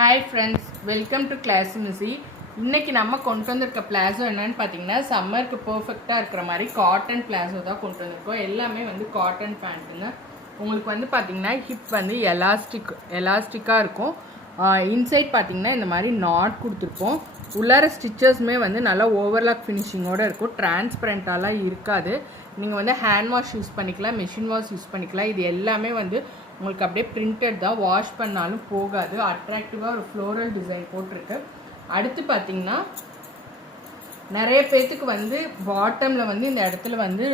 Hi friends, welcome to class மிஸி. இன்றைக்கி நம்ம கொண்டு வந்திருக்க பிளாசோ என்னென்னு பார்த்தீங்கன்னா சம்மருக்கு பர்ஃபெக்டாக இருக்கிற மாதிரி காட்டன் பிளாசோ தான் கொண்டு வந்திருக்கோம். எல்லாமே வந்து காட்டன் பேண்ட்டுங்க. உங்களுக்கு வந்து பார்த்திங்கன்னா ஹிப் வந்து எலாஸ்டிக்காக இருக்கும். இன்சைட் பார்த்திங்கன்னா இந்த மாதிரி நாட் கொடுத்துருப்போம். உள்ளார ஸ்டிச்சஸ்மே வந்து நல்லா ஓவர்லாக் ஃபினிஷிங்கோடு இருக்கும். டிரான்ஸ்பரண்ட்டாலாம் இருக்காது. நீங்கள் வந்து ஹேண்ட் வாஷ் யூஸ் பண்ணிக்கலாம், மிஷின் வாஷ் யூஸ் பண்ணிக்கலாம். இது எல்லாமே வந்து உங்களுக்கு அப்படியே பிரிண்டட் தான், வாஷ் பண்ணாலும் போகாது. அட்ராக்டிவாக ஒரு ஃப்ளோரல் டிசைன் போட்டிருக்கு. அடுத்து பார்த்திங்கன்னா நிறைய பேர்த்துக்கு வந்து பாட்டமில் வந்து இந்த இடத்துல வந்து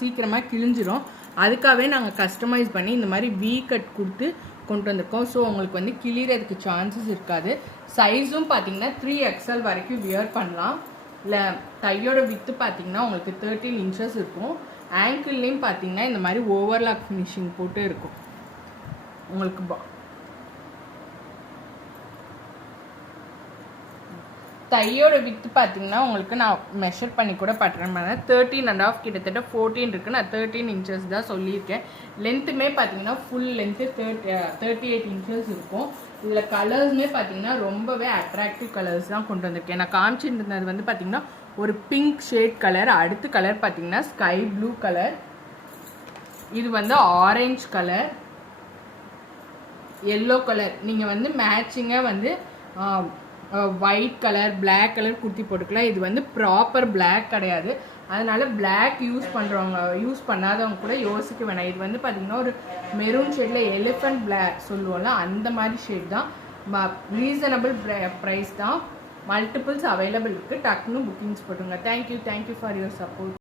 சீக்கிரமாக கிழிஞ்சிரும். அதுக்காகவே நாங்கள் கஸ்டமைஸ் பண்ணி இந்த மாதிரி வீ கட் கொடுத்து கொண்டு வந்திருக்கோம். ஸோ உங்களுக்கு வந்து கிழிறதுக்கு சான்சஸ் இருக்காது. சைஸும் பார்த்திங்கன்னா 3XL வரைக்கும் வியர் பண்ணலாம். இல்லை தையோட வித்து பார்த்திங்கன்னா உங்களுக்கு 13 inches இருக்கும். ஆங்கிள்லேயும் பார்த்திங்கன்னா இந்த மாதிரி ஓவர்லாக் ஃபினிஷிங் போட்டு இருக்கும். உங்களுக்கு தையோட வித்து பார்த்திங்கன்னா உங்களுக்கு நான் மெஷர் பண்ணி கூட பட்டுறேன். 13.5 கிட்டத்தட்ட 14 இருக்குது. நான் 13 inches தான் சொல்லியிருக்கேன். லென்த்துமே பார்த்திங்கன்னா ஃபுல் லென்த்து 38 inches இருக்கும். இதில் கலர்ஸுமே பார்த்திங்கன்னா ரொம்பவே அட்ராக்டிவ் கலர்ஸ் தான் கொண்டு வந்திருக்கேன். நான் காமிச்சிருந்தது வந்து பார்த்திங்கன்னா ஒரு பிங்க் ஷேட் கலர். அடுத்த கலர் பார்த்திங்கன்னா ஸ்கை ப்ளூ கலர். இது வந்து ஆரஞ்சு கலர், எல்லோ கலர். நீங்கள் வந்து மேட்சிங்காக வந்து white colour, black colour kurti போட்டுக்கலாம். இது வந்து ப்ராப்பர் பிளாக் கிடையாது. அதனால பிளாக் யூஸ் பண்ணாதவங்க கூட யோசிக்க வேணாம். இது வந்து பார்த்திங்கன்னா ஒரு மெரூன் ஷேடில் எலிஃபண்ட் பிளாக் சொல்லுவோம்ல, அந்த மாதிரி ஷேட் தான். ரீசனபிள் ப்ரைஸ் தான். மல்டிபிள்ஸ் அவைலபிள் இருக்குது. டக்குன்னு புக்கிங்ஸ் போட்டுங்க. Thank you for your support.